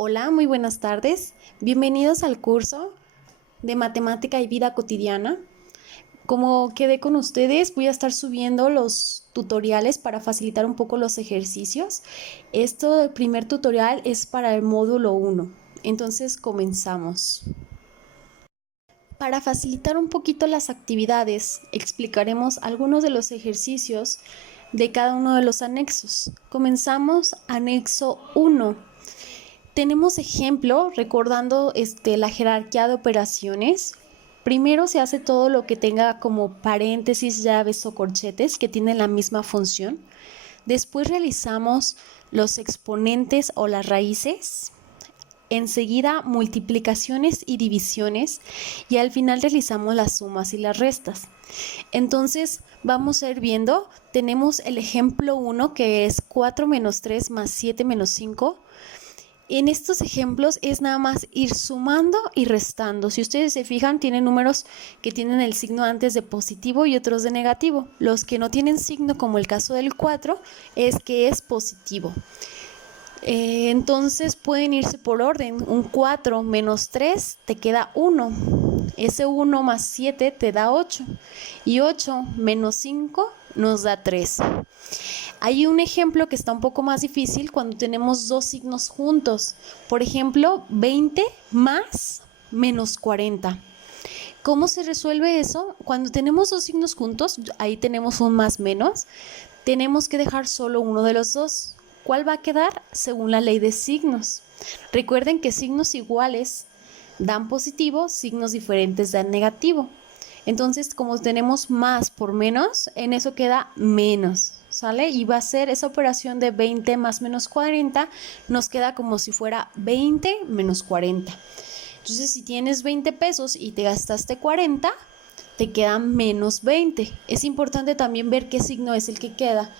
Hola, muy buenas tardes. Bienvenidos al curso de Matemática y Vida Cotidiana. Como quedé con ustedes, voy a estar subiendo los tutoriales para facilitar un poco los ejercicios. El primer tutorial es para el módulo 1. Entonces, comenzamos. Para facilitar un poquito las actividades, explicaremos algunos de los ejercicios de cada uno de los anexos. Comenzamos anexo 1. Tenemos ejemplo recordando la jerarquía de operaciones. Primero se hace todo lo que tenga como paréntesis, llaves o corchetes que tienen la misma función. Después realizamos los exponentes o las raíces. Enseguida multiplicaciones y divisiones y al final realizamos las sumas y las restas. Entonces vamos a ir viendo, tenemos el ejemplo 1 que es 4 menos 3 más 7 menos 5. En estos ejemplos es nada más ir sumando y restando. Si ustedes se fijan, tienen números que tienen el signo antes de positivo y otros de negativo. Los que no tienen signo, como el caso del 4, es que es positivo. Entonces pueden irse por orden. Un 4 menos 3 te queda 1. Ese 1 más 7 te da 8. Y 8 menos 5 nos da 3. Hay un ejemplo que está un poco más difícil cuando tenemos dos signos juntos. Por ejemplo, 20 más menos 40. ¿Cómo se resuelve eso? Cuando tenemos dos signos juntos, ahí tenemos un más menos, tenemos que dejar solo uno de los dos. ¿Cuál va a quedar? Según la ley de signos. Recuerden que signos iguales dan positivo, signos diferentes dan negativo. Entonces, como tenemos más por menos, en eso queda menos, ¿sale? Y va a ser esa operación de 20 más menos 40, nos queda como si fuera 20 menos 40. Entonces, si tienes 20 pesos y te gastaste 40, te quedan menos 20. Es importante también ver qué signo es el que queda.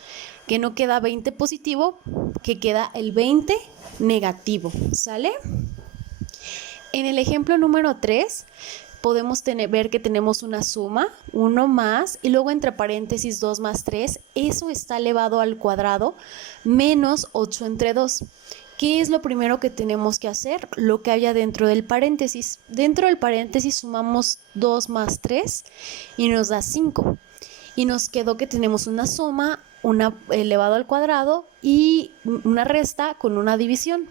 Que no queda 20 positivo, que queda el 20 negativo, ¿sale? En el ejemplo número 3, podemos ver que tenemos una suma, 1 más, y luego entre paréntesis 2 más 3, eso está elevado al cuadrado, menos 8 entre 2. ¿Qué es lo primero que tenemos que hacer? Lo que haya dentro del paréntesis. Dentro del paréntesis sumamos 2 más 3 y nos da 5. Y nos quedó que tenemos una suma, una elevado al cuadrado y una resta con una división.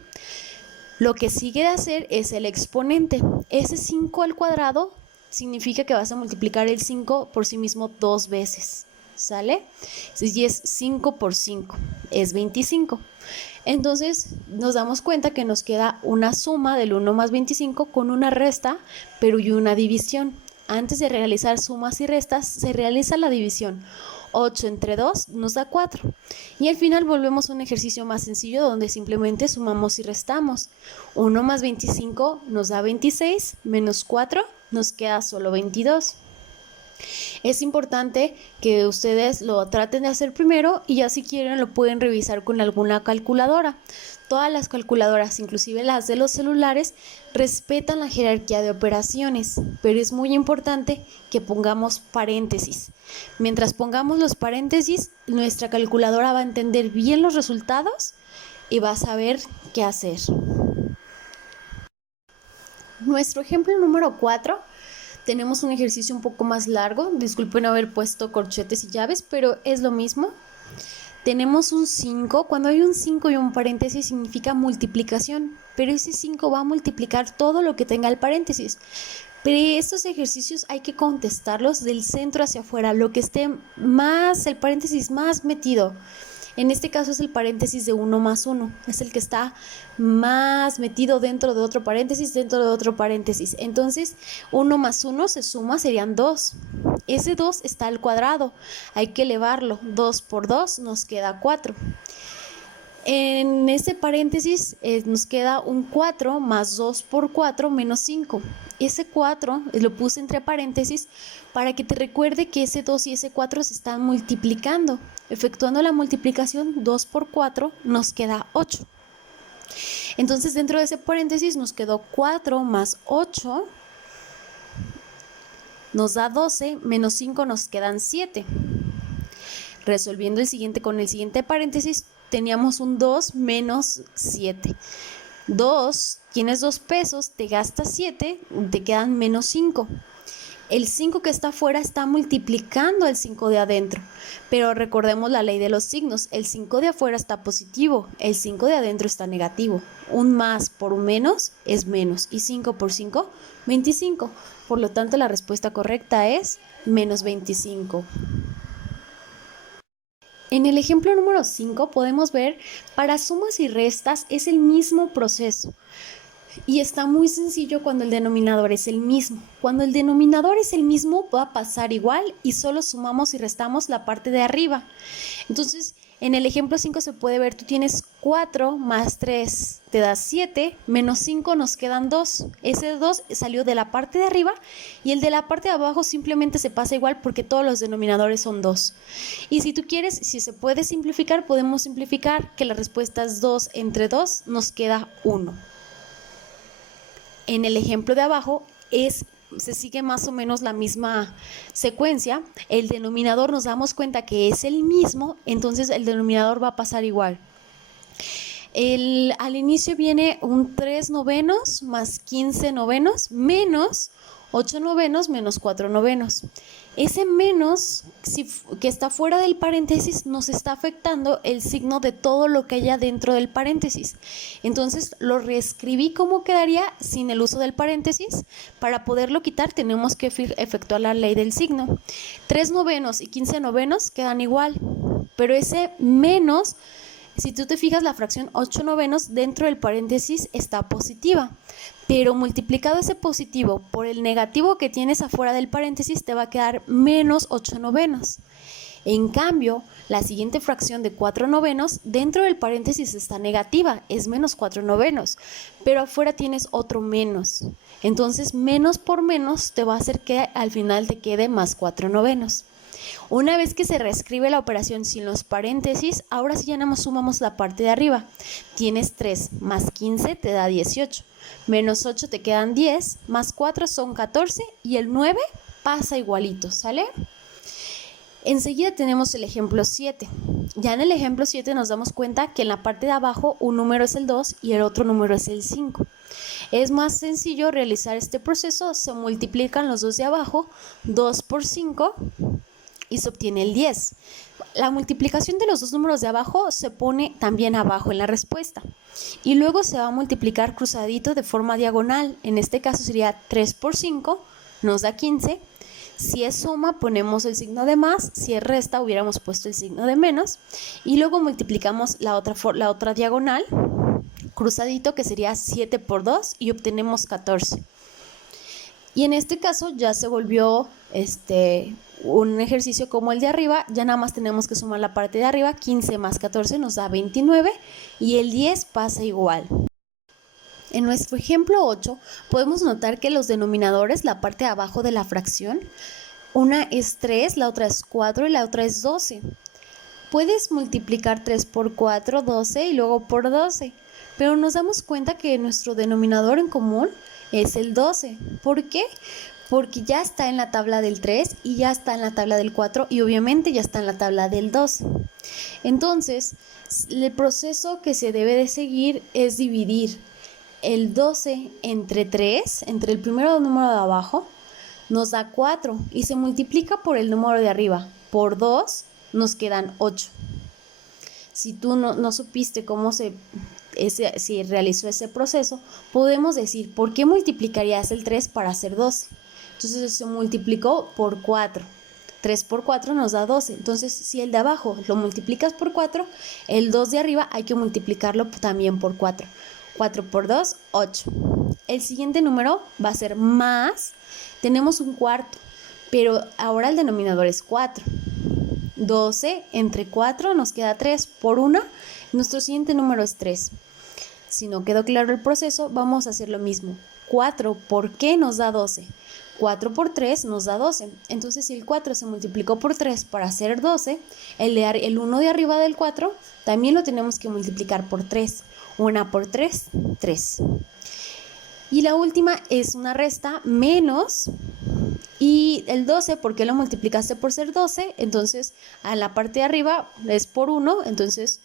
Lo que sigue de hacer es el exponente. Ese 5 al cuadrado significa que vas a multiplicar el 5 por sí mismo dos veces, ¿sale? Y es 5 por 5, es 25. Entonces nos damos cuenta que nos queda una suma del 1 más 25 con una resta, pero y una división. Antes de realizar sumas y restas, se realiza la división. 8 entre 2 nos da 4. Y al final volvemos a un ejercicio más sencillo donde simplemente sumamos y restamos. 1 más 25 nos da 26, menos 4 nos queda solo 22. Es importante que ustedes lo traten de hacer primero y ya si quieren lo pueden revisar con alguna calculadora. Todas las calculadoras, inclusive las de los celulares, respetan la jerarquía de operaciones, pero es muy importante que pongamos paréntesis. Mientras pongamos los paréntesis, nuestra calculadora va a entender bien los resultados y va a saber qué hacer. Nuestro ejemplo número 4. Tenemos un ejercicio un poco más largo, disculpen haber puesto corchetes y llaves, pero es lo mismo. Tenemos un 5, cuando hay un 5 y un paréntesis significa multiplicación, pero ese 5 va a multiplicar todo lo que tenga el paréntesis. Pero estos ejercicios hay que contestarlos del centro hacia afuera, lo que esté más, el paréntesis más metido. En este caso es el paréntesis de 1 más 1, es el que está más metido dentro de otro paréntesis, dentro de otro paréntesis. Entonces 1 más 1 se suma, serían 2. Ese 2 está al cuadrado, hay que elevarlo. 2 por 2 nos queda 4. En ese paréntesis nos queda un 4 más 2 por 4 menos 5. Ese 4 lo puse entre paréntesis para que te recuerde que ese 2 y ese 4 se están multiplicando. Efectuando la multiplicación, 2 por 4 nos queda 8. Entonces dentro de ese paréntesis nos quedó 4 más 8 nos da 12, menos 5 nos quedan 7. Resolviendo el siguiente con el siguiente paréntesis, teníamos un 2 menos 7. 2, tienes 2 pesos, te gastas 7, te quedan menos 5. El 5 que está afuera está multiplicando el 5 de adentro, pero recordemos la ley de los signos, el 5 de afuera está positivo, el 5 de adentro está negativo. Un más por un menos es menos y 5 por 5, 25. Por lo tanto, la respuesta correcta es menos 25. En el ejemplo número 5 podemos ver, para sumas y restas es el mismo proceso. Y está muy sencillo cuando el denominador es el mismo. Cuando el denominador es el mismo va a pasar igual y solo sumamos y restamos la parte de arriba. Entonces, en el ejemplo 5 se puede ver, tú tienes 4 más 3 te da 7, menos 5 nos quedan 2. Ese 2 salió de la parte de arriba y el de la parte de abajo simplemente se pasa igual porque todos los denominadores son 2. Y si tú quieres, si se puede simplificar, podemos simplificar que la respuesta es 2 entre 2, nos queda 1. En el ejemplo de abajo se sigue más o menos la misma secuencia. El denominador nos damos cuenta que es el mismo, entonces el denominador va a pasar igual. Al inicio viene un 3 novenos más 15 novenos menos 8 novenos menos 4 novenos. Ese menos que está fuera del paréntesis nos está afectando el signo de todo lo que haya dentro del paréntesis. Entonces lo reescribí como quedaría sin el uso del paréntesis. Para poderlo quitar tenemos que efectuar la ley del signo. 3 novenos y 15 novenos quedan igual, pero ese menos, si tú te fijas, la fracción 8 novenos dentro del paréntesis está positiva, pero multiplicado ese positivo por el negativo que tienes afuera del paréntesis te va a quedar menos 8 novenos. En cambio, la siguiente fracción de 4 novenos dentro del paréntesis está negativa, es menos 4 novenos, pero afuera tienes otro menos. Entonces, menos por menos te va a hacer que al final te quede más 4 novenos. Una vez que se reescribe la operación sin los paréntesis, ahora sí ya nada más sumamos la parte de arriba. Tienes 3 más 15 te da 18, menos 8 te quedan 10, más 4 son 14 y el 9 pasa igualito, ¿sale? Enseguida tenemos el ejemplo 7. Ya en el ejemplo 7 nos damos cuenta que en la parte de abajo un número es el 2 y el otro número es el 5. Es más sencillo realizar este proceso, se multiplican los dos de abajo, 2 por 5 y se obtiene el 10. La multiplicación de los dos números de abajo se pone también abajo en la respuesta y luego se va a multiplicar cruzadito de forma diagonal. En este caso sería 3 por 5 nos da 15. Si es suma ponemos el signo de más, si es resta hubiéramos puesto el signo de menos y luego multiplicamos la otra diagonal cruzadito, que sería 7 por 2 y obtenemos 14. Y en este caso ya se volvió un ejercicio como el de arriba, ya nada más tenemos que sumar la parte de arriba, 15 más 14 nos da 29 y el 10 pasa igual. En nuestro ejemplo 8 podemos notar que los denominadores, la parte de abajo de la fracción, una es 3, la otra es 4 y la otra es 12. Puedes multiplicar 3 por 4, 12 y luego por 12, pero nos damos cuenta que nuestro denominador en común es el 12. ¿Por qué? Porque ya está en la tabla del 3 y ya está en la tabla del 4 y obviamente ya está en la tabla del 2. Entonces, el proceso que se debe de seguir es dividir el 12 entre 3, entre el primero número de abajo, nos da 4 y se multiplica por el número de arriba. Por 2 nos quedan 8. Si tú no supiste cómo se realizó ese proceso, podemos decir, ¿por qué multiplicarías el 3 para hacer 12? Entonces se multiplicó por 4. 3 por 4 nos da 12. Entonces, si el de abajo lo multiplicas por 4, el 2 de arriba hay que multiplicarlo también por 4. 4 por 2, 8. El siguiente número va a ser más. Tenemos un cuarto, pero ahora el denominador es 4. 12 entre 4 nos queda 3 por 1. Nuestro siguiente número es 3. Si no quedó claro el proceso, vamos a hacer lo mismo. 4 por qué nos da 12. 4 por 3 nos da 12. Entonces, si el 4 se multiplicó por 3 para hacer 12, el 1 de arriba del 4 también lo tenemos que multiplicar por 3. 1 por 3, 3. Y la última es una resta, menos, y el 12, ¿por qué lo multiplicaste por ser 12? Entonces, a la parte de arriba es por 1, entonces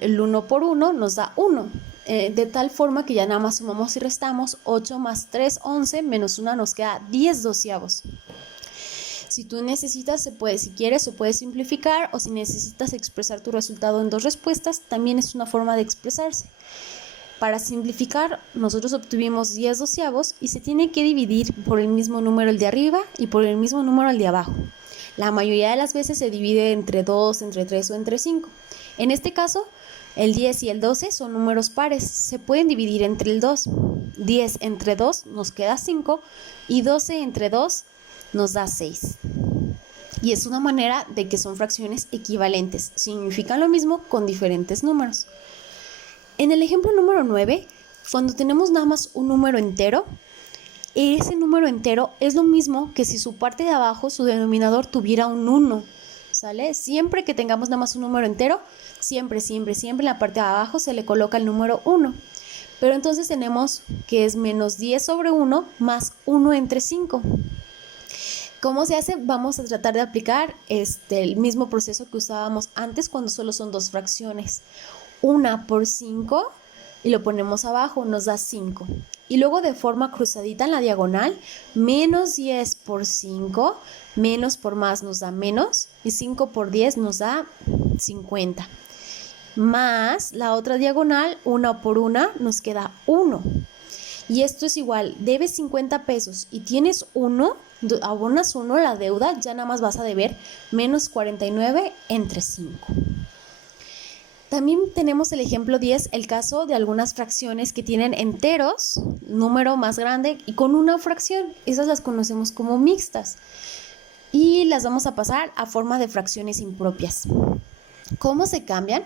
el 1 por 1 nos da 1. de tal forma que ya nada más sumamos y restamos. 8 más 3, 11, menos 1 nos queda 10 doceavos. Si tú necesitas, si quieres, se puede simplificar, o si necesitas expresar tu resultado en dos respuestas, también es una forma de expresarse. Para simplificar, nosotros obtuvimos 10 doceavos y se tiene que dividir por el mismo número el de arriba y por el mismo número el de abajo. La mayoría de las veces se divide entre 2, entre 3 o entre 5. En este caso, el 10 y el 12 son números pares, se pueden dividir entre el 2. 10 entre 2 nos queda 5 y 12 entre 2 nos da 6. Y es una manera de que son fracciones equivalentes, significan lo mismo con diferentes números. En el ejemplo número 9, cuando tenemos nada más un número entero, ese número entero es lo mismo que si su parte de abajo, su denominador, tuviera un 1, ¿sale? Siempre que tengamos nada más un número entero, siempre en la parte de abajo se le coloca el número 1. Pero entonces tenemos que es menos 10 sobre 1 más 1 entre 5. ¿Cómo se hace? Vamos a tratar de aplicar el mismo proceso que usábamos antes cuando solo son dos fracciones. 1 por 5 y lo ponemos abajo, nos da 5. Y luego de forma cruzadita en la diagonal, menos 10 por 5, menos por más nos da menos, y 5 por 10 nos da 50. Más la otra diagonal, 1 por 1, nos queda 1. Y esto es igual, debes 50 pesos y tienes 1, abonas 1 la deuda, ya nada más vas a deber menos 49 entre 5. También tenemos el ejemplo 10, el caso de algunas fracciones que tienen enteros, número más grande, y con una fracción. Esas las conocemos como mixtas. Y las vamos a pasar a forma de fracciones impropias. ¿Cómo se cambian?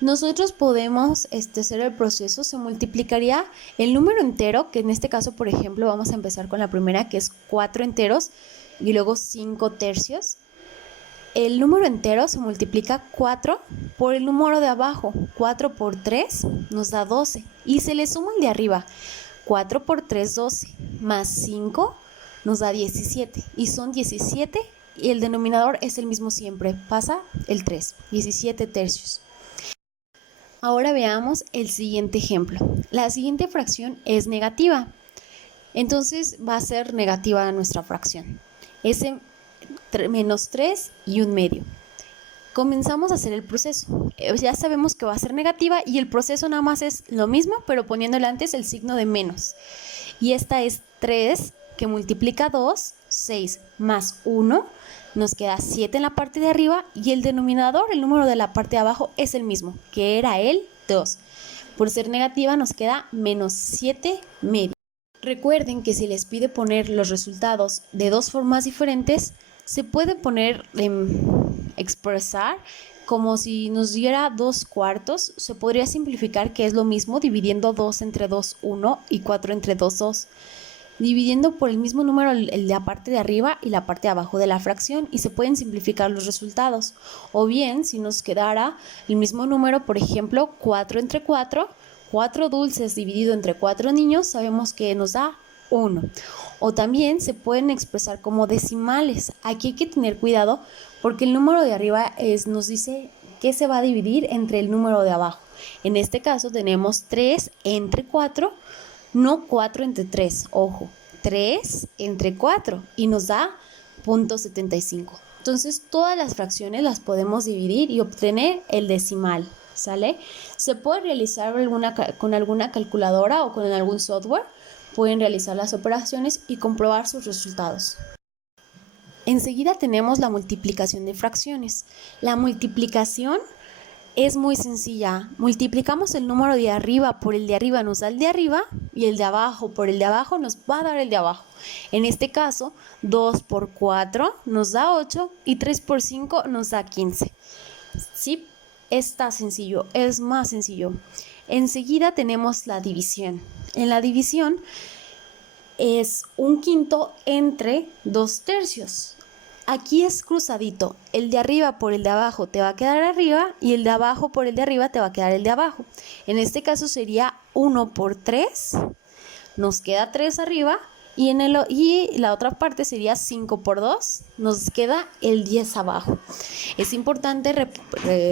Nosotros podemos hacer el proceso, se multiplicaría el número entero, que en este caso, por ejemplo, vamos a empezar con la primera, que es 4 enteros, y luego 5 tercios. El número entero se multiplica 4 por el número de abajo. 4 por 3 nos da 12. Y se le suma el de arriba. 4 por 3, 12. Más 5 nos da 17. Y son 17 y el denominador es el mismo siempre. Pasa el 3. 17 tercios. Ahora veamos el siguiente ejemplo. La siguiente fracción es negativa. Entonces va a ser negativa nuestra fracción. Menos 3 y un medio. Comenzamos a hacer el proceso. Ya sabemos que va a ser negativa y el proceso nada más es lo mismo, pero poniéndole antes el signo de menos. Y esta es 3 que multiplica 2, 6 más 1, nos queda 7 en la parte de arriba y el denominador, el número de la parte de abajo, es el mismo, que era el 2. Por ser negativa nos queda menos 7 medio. Recuerden que si les pide poner los resultados de dos formas diferentes, se puede poner expresar como si nos diera 2 cuartos. Se podría simplificar que es lo mismo dividiendo 2 entre 2, 1 y 4 entre 2, 2. Dividiendo por el mismo número el de la parte de arriba y la parte de abajo de la fracción y se pueden simplificar los resultados. O bien, si nos quedara el mismo número, por ejemplo, 4 entre 4, 4 dulces dividido entre 4 niños, sabemos que nos da 1. O también se pueden expresar como decimales. Aquí hay que tener cuidado porque el número de arriba nos dice que se va a dividir entre el número de abajo. En este caso tenemos 3 entre 4, no 4 entre 3, ojo, 3 entre 4 y nos da 0.75. Entonces todas las fracciones las podemos dividir y obtener el decimal, ¿sale? Se puede realizar con alguna calculadora o con algún software. Pueden realizar las operaciones y comprobar sus resultados. Enseguida tenemos la multiplicación de fracciones. La multiplicación es muy sencilla. Multiplicamos el número de arriba por el de arriba, nos da el de arriba, y el de abajo por el de abajo nos va a dar el de abajo. En este caso, 2 por 4 nos da 8 y 3 por 5 nos da 15. ¿Sí? Está sencillo, es más sencillo. Enseguida tenemos la división. En la división es 1/5 entre 2 tercios. Aquí es cruzadito. El de arriba por el de abajo te va a quedar arriba y el de abajo por el de arriba te va a quedar el de abajo. En este caso sería 1 por 3. Nos queda 3 arriba y la otra parte sería 5 por 2, nos queda el 10 abajo. Es importante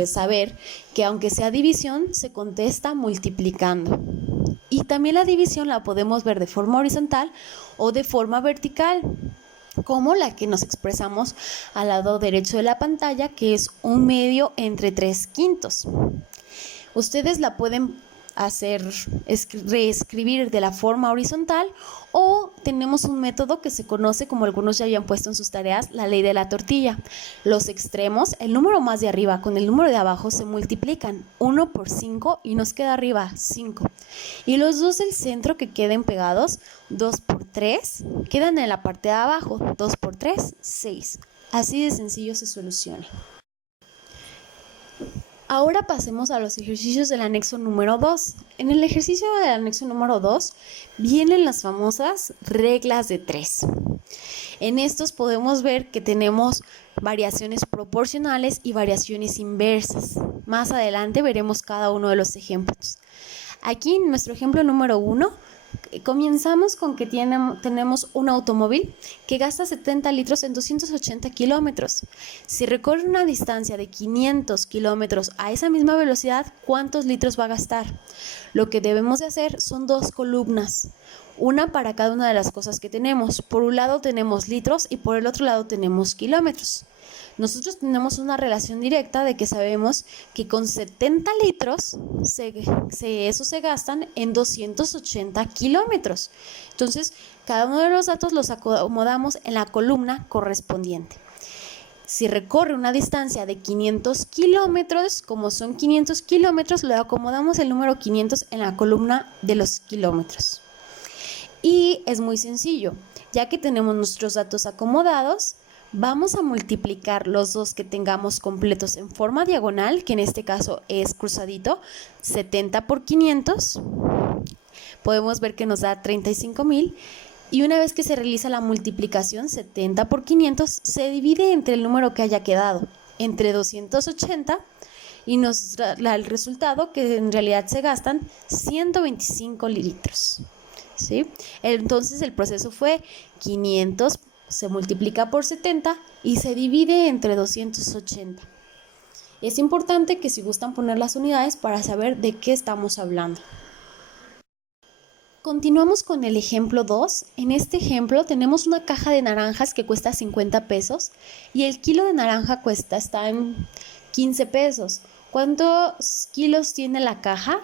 saber que aunque sea división, se contesta multiplicando. Y también la división la podemos ver de forma horizontal o de forma vertical, como la que nos expresamos al lado derecho de la pantalla, que es 1/2 entre 3/5. Ustedes la pueden reescribir de la forma horizontal, o tenemos un método que se conoce, como algunos ya habían puesto en sus tareas, la ley de la tortilla. Los extremos, el número más de arriba con el número de abajo, se multiplican 1 por 5 y nos queda arriba 5. Y los dos del centro que queden pegados, 2 por 3, quedan en la parte de abajo, 2 por 3, 6. Así de sencillo se soluciona. Ahora pasemos a los ejercicios del anexo número 2. En el ejercicio del anexo número 2 vienen las famosas reglas de 3. En estos podemos ver que tenemos variaciones proporcionales y variaciones inversas. Más adelante veremos cada uno de los ejemplos. Aquí en nuestro ejemplo número 1, comenzamos con que tenemos un automóvil que gasta 70 litros en 280 kilómetros. Si recorre una distancia de 500 kilómetros a esa misma velocidad, ¿cuántos litros va a gastar? Lo que debemos de hacer son 2 columnas, una para cada una de las cosas que tenemos. Por un lado tenemos litros y por el otro lado tenemos kilómetros. Nosotros tenemos una relación directa de que sabemos que con 70 litros esos se gastan en 280 kilómetros. Entonces, cada uno de los datos los acomodamos en la columna correspondiente. Si recorre una distancia de 500 kilómetros, como son 500 kilómetros, le acomodamos el número 500 en la columna de los kilómetros. Y es muy sencillo, ya que tenemos nuestros datos acomodados, vamos a multiplicar los dos que tengamos completos en forma diagonal, que en este caso es cruzadito, 70 por 500. Podemos ver que nos da 35,000. Y una vez que se realiza la multiplicación, 70 por 500 se divide entre el número que haya quedado, entre 280, y nos da el resultado, que en realidad se gastan 125 litros. ¿Sí? Entonces el proceso fue 500 se multiplica por 70 y se divide entre 280. Es importante que si gustan poner las unidades para saber de qué estamos hablando. Continuamos con el ejemplo 2. En este ejemplo tenemos una caja de naranjas que cuesta 50 pesos y el kilo de naranja está en 15 pesos. ¿Cuántos kilos tiene la caja?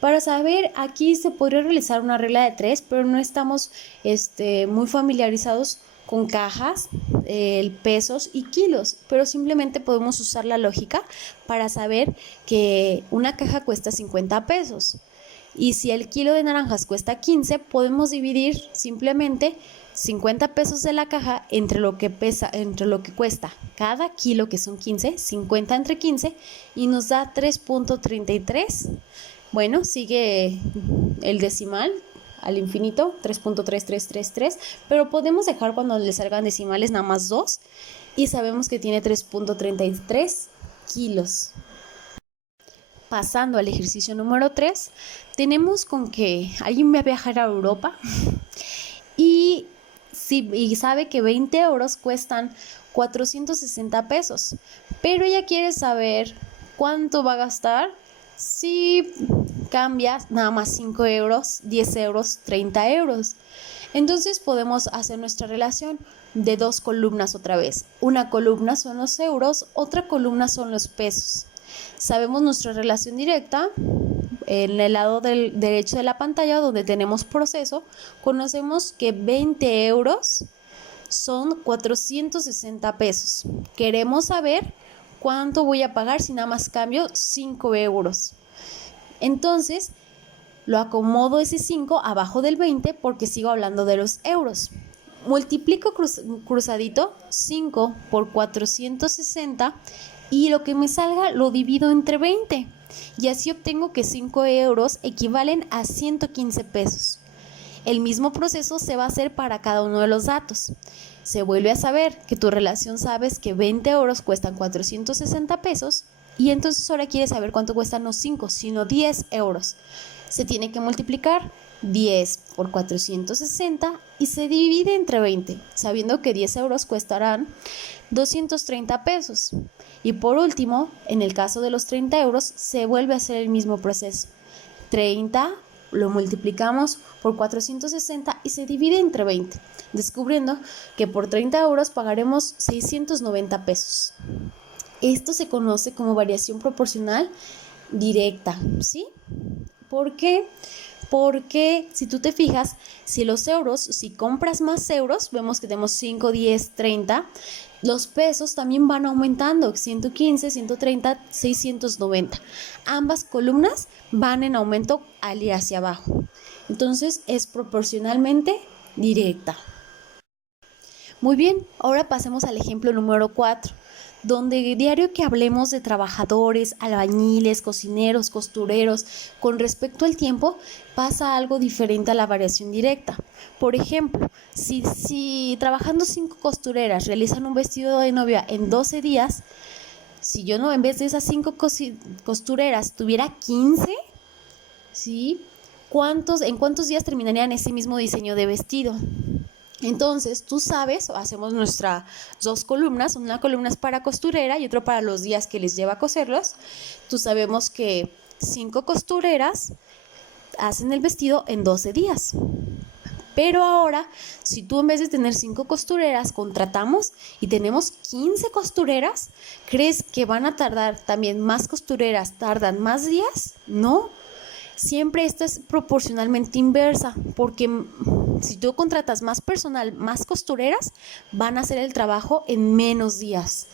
Para saber, aquí se podría realizar una regla de 3, pero no estamos muy familiarizados con cajas, pesos y kilos, pero simplemente podemos usar la lógica para saber que una caja cuesta 50 pesos. Y si el kilo de naranjas cuesta 15, podemos dividir simplemente 50 pesos de la caja entre lo que cuesta cada kilo, que son 15, 50 entre 15, y nos da 3.33. Bueno, sigue el decimal al infinito, 3.3333, pero podemos dejar cuando le salgan decimales nada más 2 y sabemos que tiene 3.33 kilos. Pasando al ejercicio número 3, tenemos con que alguien va a viajar a Europa y sabe que 20 euros cuestan 460 pesos, pero ella quiere saber cuánto va a gastar si cambia nada más 5 euros, 10 euros, 30 euros. Entonces podemos hacer nuestra relación de 2 columnas otra vez. Una columna son los euros, otra columna son los pesos. Sabemos nuestra relación directa. En el lado derecho de la pantalla, donde tenemos proceso, conocemos que 20 euros son 460 pesos. Queremos saber cuánto voy a pagar si nada más cambio 5 euros. Entonces, lo acomodo ese 5 abajo del 20 porque sigo hablando de los euros. Multiplico cruzadito 5 por 460 y lo que me salga lo divido entre 20. Y así obtengo que 5 euros equivalen a 115 pesos. El mismo proceso se va a hacer para cada uno de los datos. Se vuelve a saber que tu relación sabes que 20 euros cuestan 460 pesos y entonces ahora quieres saber cuánto cuestan no 5, sino 10 euros. Se tiene que multiplicar 10 por 460 y se divide entre 20, sabiendo que 10 euros costarán 230 pesos. Y por último, en el caso de los 30 euros, se vuelve a hacer el mismo proceso. 30 lo multiplicamos por 460 y se divide entre 20, descubriendo que por 30 euros pagaremos 690 pesos. Esto se conoce como variación proporcional directa, ¿sí? ¿Por qué? Porque si tú te fijas, si compras más euros, vemos que tenemos 5, 10, 30, los pesos también van aumentando, 115, 130, 690. Ambas columnas van en aumento al ir hacia abajo. Entonces es proporcionalmente directa. Muy bien, ahora pasemos al ejemplo número 4. Donde diario que hablemos de trabajadores, albañiles, cocineros, costureros, con respecto al tiempo, pasa algo diferente a la variación directa. Por ejemplo, si trabajando 5 costureras realizan un vestido de novia en 12 días, si yo no, en vez de esas 5 costureras tuviera 15, ¿sí? ¿En cuántos días terminarían ese mismo diseño de vestido? Entonces, tú sabes, hacemos nuestras 2 columnas, una columna es para costurera y otra para los días que les lleva a coserlos. Tú sabemos que 5 costureras hacen el vestido en 12 días. Pero ahora, si tú en vez de tener 5 costureras contratamos y tenemos 15 costureras, ¿crees que van a tardar también más costureras, tardan más días? No. Siempre esta es proporcionalmente inversa, porque si tú contratas más personal, más costureras, van a hacer el trabajo en menos días.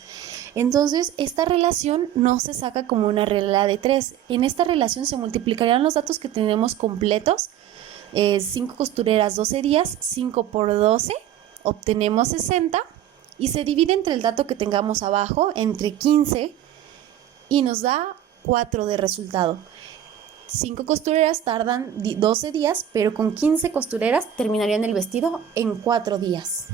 Entonces, esta relación no se saca como una regla de 3. En esta relación se multiplicarían los datos que tenemos completos. 5 costureras, 12 días, 5 por 12, obtenemos 60 y se divide entre el dato que tengamos abajo, entre 15, y nos da 4 de resultado. 5 costureras tardan 12 días, pero con 15 costureras terminarían el vestido en 4 días.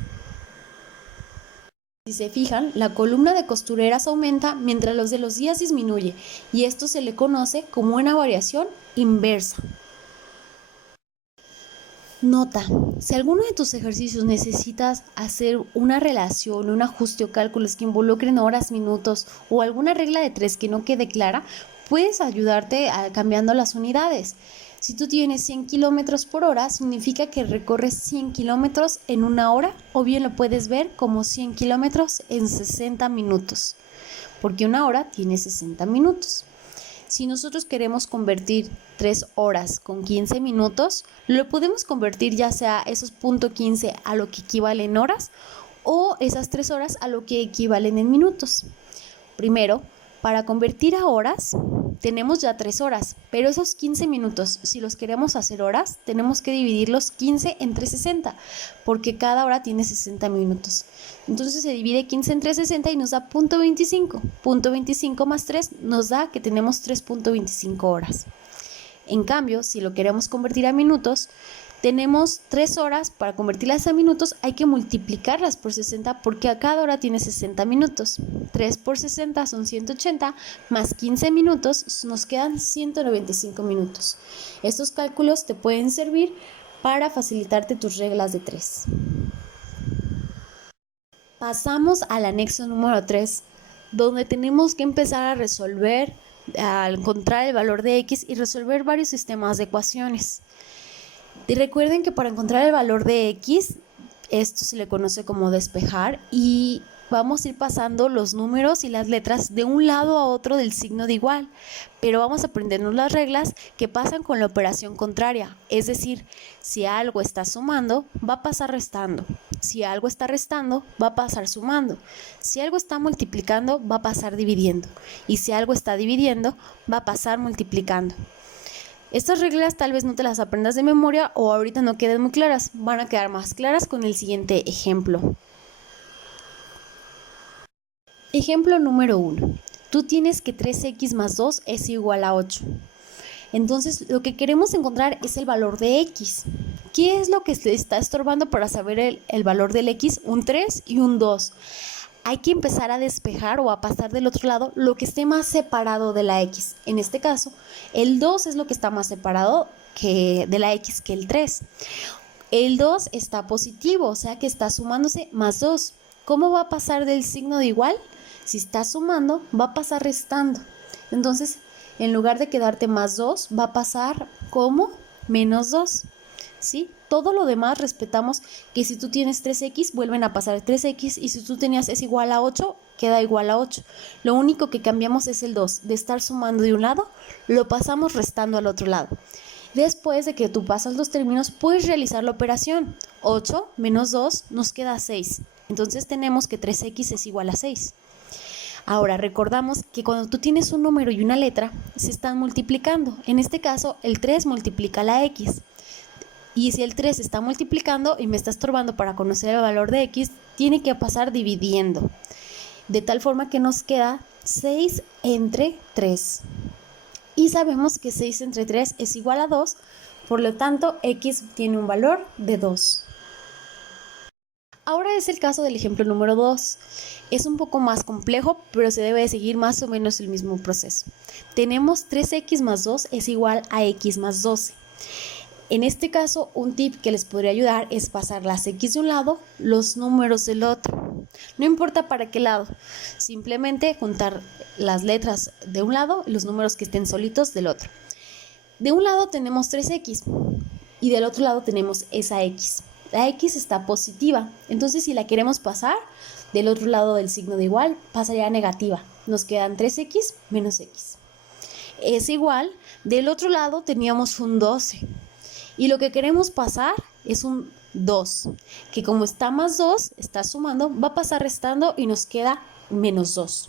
Si se fijan, la columna de costureras aumenta mientras los de los días disminuye, y esto se le conoce como una variación inversa. Nota, si alguno de tus ejercicios necesitas hacer una relación, un ajuste o cálculos que involucren horas, minutos o alguna regla de 3 que no quede clara, puedes ayudarte cambiando las unidades. Si tú tienes 100 kilómetros por hora, significa que recorres 100 kilómetros en una hora, o bien lo puedes ver como 100 kilómetros en 60 minutos, porque una hora tiene 60 minutos. Si nosotros queremos convertir 3 horas con 15 minutos, lo podemos convertir ya sea esos .15 a lo que equivalen horas o esas 3 horas a lo que equivalen en minutos. Primero, para convertir a horas, tenemos ya 3 horas, pero esos 15 minutos, si los queremos hacer horas, tenemos que dividir los 15 entre 60, porque cada hora tiene 60 minutos. Entonces se divide 15 entre 60 y nos da .25. .25 más 3 nos da que tenemos 3.25 horas. En cambio, si lo queremos convertir a minutos, tenemos 3 horas. Para convertirlas a minutos hay que multiplicarlas por 60 porque a cada hora tiene 60 minutos. 3 por 60 son 180, más 15 minutos nos quedan 195 minutos. Estos cálculos te pueden servir para facilitarte tus reglas de 3. Pasamos al anexo número 3, donde tenemos que empezar a resolver, a encontrar el valor de X y resolver varios sistemas de ecuaciones. Y recuerden que para encontrar el valor de X, esto se le conoce como despejar, y vamos a ir pasando los números y las letras de un lado a otro del signo de igual, pero vamos a aprendernos las reglas que pasan con la operación contraria, es decir, si algo está sumando, va a pasar restando, si algo está restando, va a pasar sumando, si algo está multiplicando, va a pasar dividiendo, y si algo está dividiendo, va a pasar multiplicando. Estas reglas tal vez no te las aprendas de memoria o ahorita no queden muy claras, van a quedar más claras con el siguiente ejemplo. Ejemplo número 1. Tú tienes que 3x más 2 es igual a 8. Entonces lo que queremos encontrar es el valor de x. ¿Qué es lo que te está estorbando para saber el valor del x? Un 3 y un 2. Hay que empezar a despejar o a pasar del otro lado lo que esté más separado de la x. En este caso, el 2 es lo que está más separado de la x que el 3. El 2 está positivo, o sea que está sumándose más 2. ¿Cómo va a pasar del signo de igual? Si está sumando, va a pasar restando. Entonces, en lugar de quedarte más 2, va a pasar como menos 2. ¿Sí? Todo lo demás respetamos que si tú tienes 3x, vuelven a pasar 3x, y si tú tenías es igual a 8, queda igual a 8. Lo único que cambiamos es el 2. De estar sumando de un lado, lo pasamos restando al otro lado. Después de que tú pasas los términos, puedes realizar la operación. 8 menos 2 nos queda 6. Entonces tenemos que 3x es igual a 6. Ahora recordamos que cuando tú tienes un número y una letra, se están multiplicando. En este caso, el 3 multiplica la x. Y si el 3 está multiplicando y me está estorbando para conocer el valor de x, tiene que pasar dividiendo. De tal forma que nos queda 6 entre 3. Y sabemos que 6 entre 3 es igual a 2, por lo tanto x tiene un valor de 2. Ahora es el caso del ejemplo número 2. Es un poco más complejo, pero se debe seguir más o menos el mismo proceso. Tenemos 3x más 2 es igual a x más 12. En este caso, un tip que les podría ayudar es pasar las x de un lado, los números del otro. No importa para qué lado, simplemente juntar las letras de un lado y los números que estén solitos del otro. De un lado tenemos 3x y del otro lado tenemos esa x. La x está positiva, entonces si la queremos pasar del otro lado del signo de igual, pasaría a negativa. Nos quedan 3x menos x. Es igual, del otro lado teníamos un 12. Y lo que queremos pasar es un 2, que como está más 2, está sumando, va a pasar restando y nos queda menos 2.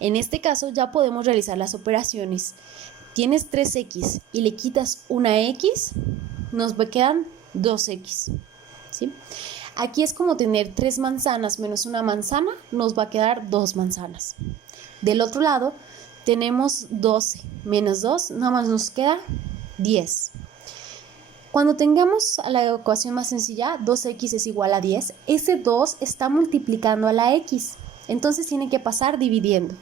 En este caso ya podemos realizar las operaciones. Tienes 3x y le quitas una x, nos quedan 2x. ¿Sí? Aquí es como tener 3 manzanas menos una manzana, nos va a quedar 2 manzanas. Del otro lado tenemos 12 menos 2, nada más nos queda 10. Cuando tengamos la ecuación más sencilla, 2x es igual a 10, ese 2 está multiplicando a la x, entonces tiene que pasar dividiendo,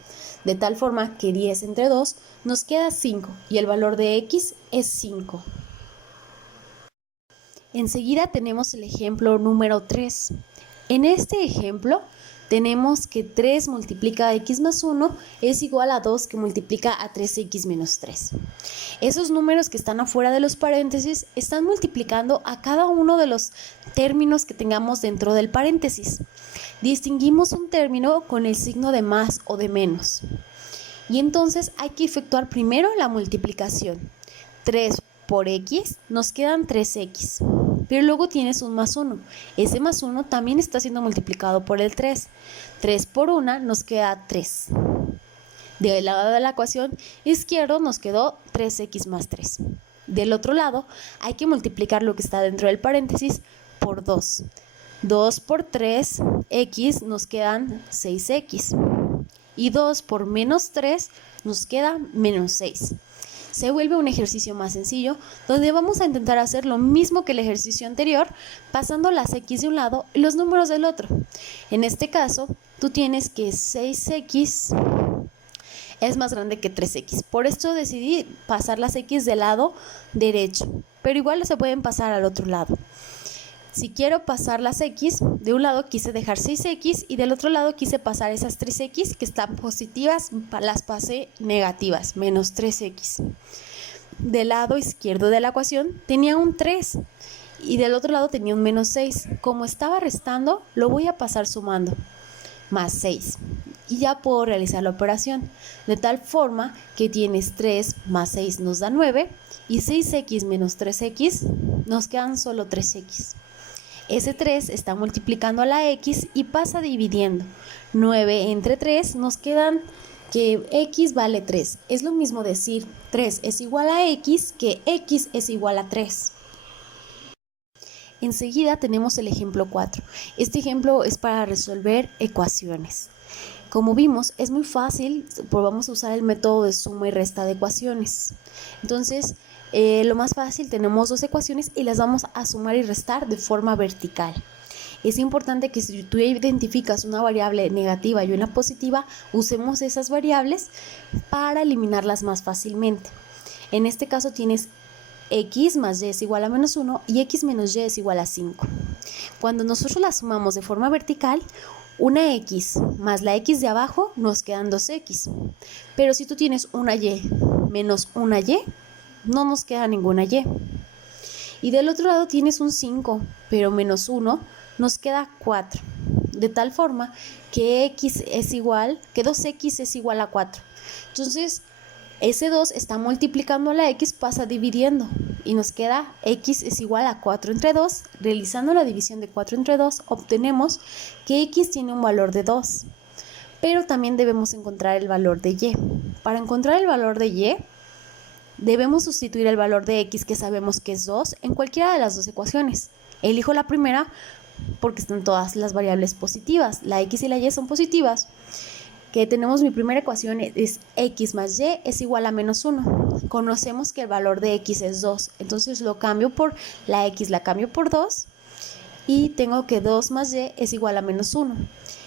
de tal forma que 10 entre 2 nos queda 5 y el valor de x es 5. Enseguida tenemos el ejemplo número 3. En este ejemplo tenemos que 3 multiplica a x más 1 es igual a 2 que multiplica a 3x menos 3. Esos números que están afuera de los paréntesis están multiplicando a cada uno de los términos que tengamos dentro del paréntesis. Distinguimos un término con el signo de más o de menos. Y entonces hay que efectuar primero la multiplicación. 3 por x nos quedan 3x. Pero luego tienes un más 1. Ese más 1 también está siendo multiplicado por el 3. 3 por 1 nos queda 3. Del lado de la ecuación izquierdo nos quedó 3x más 3. Del otro lado hay que multiplicar lo que está dentro del paréntesis por 2. 2 por 3x nos quedan 6x. Y 2 por menos 3 nos queda menos 6. Se vuelve un ejercicio más sencillo, donde vamos a intentar hacer lo mismo que el ejercicio anterior, pasando las x de un lado y los números del otro. En este caso, tú tienes que 6x es más grande que 3x. Por esto decidí pasar las x del lado derecho, pero igual se pueden pasar al otro lado. Si quiero pasar las x, de un lado quise dejar 6x y del otro lado quise pasar esas 3x que están positivas, las pasé negativas, menos 3x. Del lado izquierdo de la ecuación tenía un 3 y del otro lado tenía un menos 6. Como estaba restando, lo voy a pasar sumando, más 6. Y ya puedo realizar la operación, de tal forma que tienes 3 más 6 nos da 9 y 6x menos 3x nos quedan solo 3x. Ese 3 está multiplicando a la x y pasa dividiendo. 9 entre 3 nos quedan que x vale 3. Es lo mismo decir 3 es igual a x que x es igual a 3. Enseguida tenemos el ejemplo 4. Este ejemplo es para resolver ecuaciones. Como vimos, es muy fácil, pues vamos a usar el método de suma y resta de ecuaciones. Entonces, lo más fácil, tenemos dos ecuaciones y las vamos a sumar y restar de forma vertical. Es importante que si tú identificas una variable negativa y una positiva, usemos esas variables para eliminarlas más fácilmente. En este caso tienes x más y es igual a menos 1 y x menos y es igual a 5. Cuando nosotros las sumamos de forma vertical, una x más la x de abajo nos quedan 2x. Pero si tú tienes una y menos una y, no nos queda ninguna y. Y del otro lado tienes un 5, pero menos 1 nos queda 4. De tal forma que x es igual, que 2x es igual a 4. Entonces, ese 2 está multiplicando a la x, pasa dividiendo y nos queda x es igual a 4 entre 2. Realizando la división de 4 entre 2, obtenemos que x tiene un valor de 2. Pero también debemos encontrar el valor de y. Para encontrar el valor de y, debemos sustituir el valor de x, que sabemos que es 2, en cualquiera de las dos ecuaciones. Elijo la primera porque están todas las variables positivas. La x y la y son positivas. Que tenemos mi primera ecuación es x más y es igual a menos 1. Conocemos que el valor de x es 2. Entonces lo cambio por la x, la cambio por 2. Y tengo que 2 más y es igual a menos 1.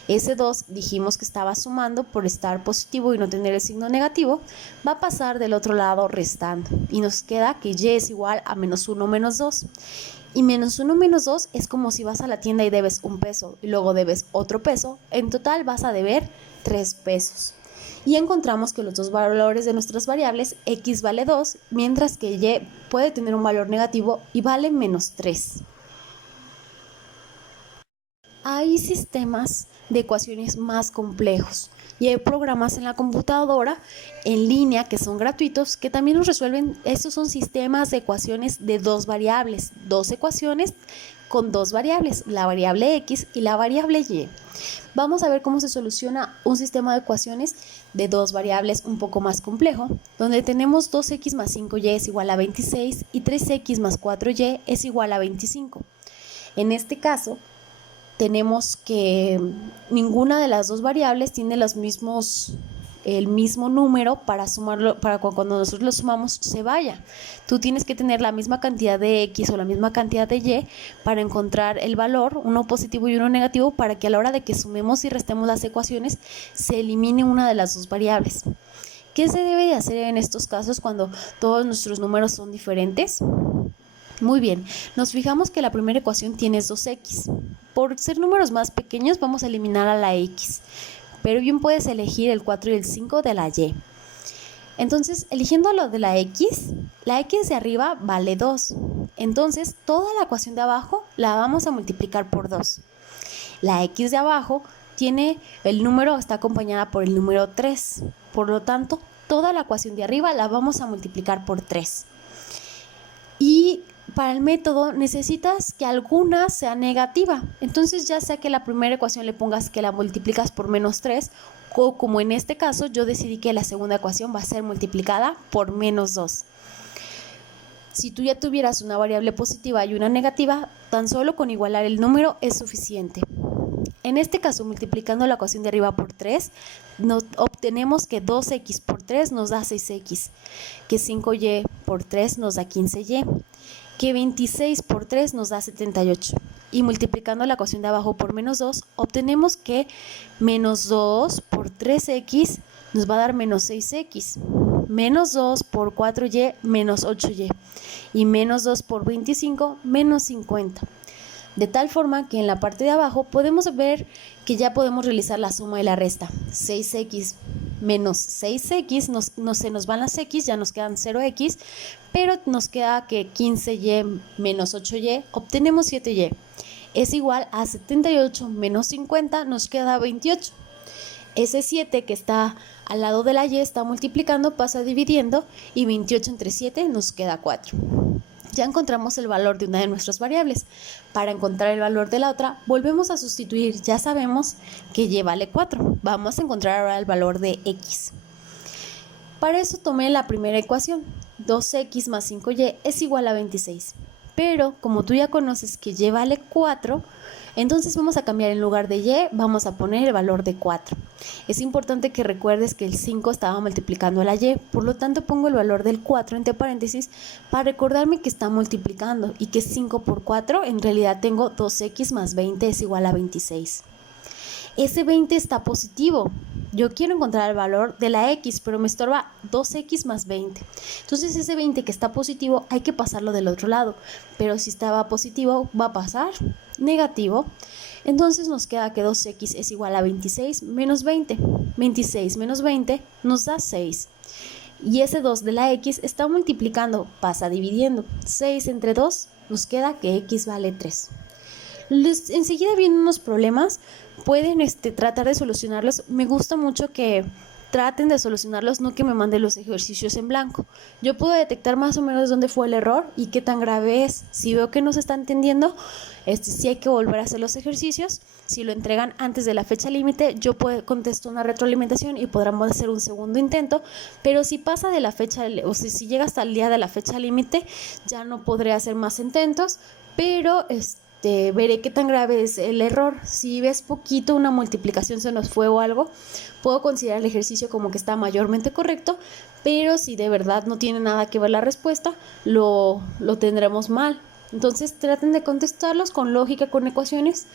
Ese 2 dijimos que estaba sumando por estar positivo y no tener el signo negativo. Va a pasar del otro lado restando. Y nos queda que y es igual a menos 1 menos 2. Y menos 1 menos 2 es como si vas a la tienda y debes un peso y luego debes otro peso. En total vas a deber 3 pesos. Y encontramos que los dos valores de nuestras variables, x vale 2, mientras que y puede tener un valor negativo y vale menos 3. Hay sistemas de ecuaciones más complejos y hay programas en la computadora en línea que son gratuitos que también nos resuelven. Estos son sistemas de ecuaciones de dos variables, dos ecuaciones con dos variables, la variable x y la variable y. Vamos a ver cómo se soluciona un sistema de ecuaciones de dos variables un poco más complejo, donde tenemos 2x más 5y es igual a 26 y 3x más 4y es igual a 25. En este caso, tenemos que ninguna de las dos variables tiene el mismo número para sumarlo, para cuando nosotros lo sumamos se vaya. Tú tienes que tener la misma cantidad de x o la misma cantidad de y para encontrar el valor, uno positivo y uno negativo, para que a la hora de que sumemos y restemos las ecuaciones se elimine una de las dos variables. ¿Qué se debe de hacer en estos casos cuando todos nuestros números son diferentes? Muy bien, nos fijamos que la primera ecuación tiene 2x. Por ser números más pequeños vamos a eliminar a la x, pero bien puedes elegir el 4 y el 5 de la y. Entonces, eligiendo lo de la x de arriba vale 2. Entonces, toda la ecuación de abajo la vamos a multiplicar por 2. La x de abajo tiene el número, está acompañada por el número 3. Por lo tanto, toda la ecuación de arriba la vamos a multiplicar por 3. Y para el método necesitas que alguna sea negativa. Entonces ya sea que la primera ecuación le pongas que la multiplicas por menos 3, o como en este caso yo decidí que la segunda ecuación va a ser multiplicada por menos 2. Si tú ya tuvieras una variable positiva y una negativa, tan solo con igualar el número es suficiente. En este caso, multiplicando la ecuación de arriba por 3, obtenemos que 2x por 3 nos da 6x, que 5y por 3 nos da 15y, que 26 por 3 nos da 78. Y multiplicando la ecuación de abajo por menos 2, obtenemos que menos 2 por 3x nos va a dar menos 6x. Menos 2 por 4y, menos 8y. Y menos 2 por 25, menos 50. De tal forma que en la parte de abajo podemos ver que ya podemos realizar la suma y la resta. 6x menos 6x, se nos van las x, ya nos quedan 0x, pero nos queda que 15y menos 8y, obtenemos 7y. Es igual a 78 menos 50, nos queda 28. Ese 7 que está al lado de la y está multiplicando, pasa dividiendo, y 28 entre 7 nos queda 4. Ya encontramos el valor de una de nuestras variables. Para encontrar el valor de la otra, volvemos a sustituir. Ya sabemos que y vale 4. Vamos a encontrar ahora el valor de x. Para eso tomé la primera ecuación. 2x más 5y es igual a 26. Pero como tú ya conoces que y vale 4, entonces vamos a cambiar, en lugar de y, vamos a poner el valor de 4. Es importante que recuerdes que el 5 estaba multiplicando a la y, por lo tanto pongo el valor del 4 entre paréntesis para recordarme que está multiplicando y que 5 por 4 en realidad tengo 2x más 20 es igual a 26. Ese 20 está positivo, yo quiero encontrar el valor de la x, pero me estorba 2x más 20. Entonces ese 20 que está positivo hay que pasarlo del otro lado, pero si estaba positivo va a pasar negativo. Entonces nos queda que 2x es igual a 26 menos 20. 26 menos 20 nos da 6. Y ese 2 de la x está multiplicando, pasa dividiendo. 6 entre 2 nos queda que x vale 3. Enseguida vienen unos problemas, pueden tratar de solucionarlos. Me gusta mucho que traten de solucionarlos, no que me manden los ejercicios en blanco. Yo puedo detectar más o menos dónde fue el error y qué tan grave es. Si veo que no se está entendiendo, sí hay que volver a hacer los ejercicios. Si lo entregan antes de la fecha límite, yo contesto una retroalimentación y podremos hacer un segundo intento, pero si pasa de la fecha, o si llega hasta el día de la fecha límite, ya no podré hacer más intentos, pero veré qué tan grave es el error. Si ves poquito, una multiplicación se nos fue o algo, puedo considerar el ejercicio como que está mayormente correcto, pero si de verdad no tiene nada que ver la respuesta, lo tendremos mal. Entonces traten de contestarlos con lógica, con ecuaciones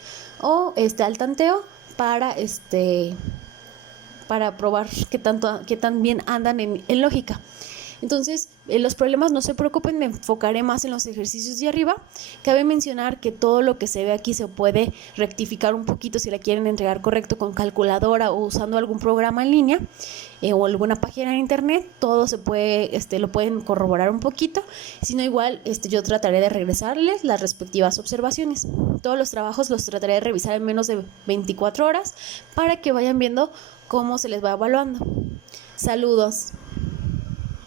o al tanteo para probar qué tan bien andan en lógica. Entonces, los problemas no se preocupen, me enfocaré más en los ejercicios de arriba. Cabe mencionar que todo lo que se ve aquí se puede rectificar un poquito si la quieren entregar correcto con calculadora o usando algún programa en línea o alguna página en internet. Todo se puede, lo pueden corroborar un poquito. Si no, igual yo trataré de regresarles las respectivas observaciones. Todos los trabajos los trataré de revisar en menos de 24 horas para que vayan viendo cómo se les va evaluando. Saludos.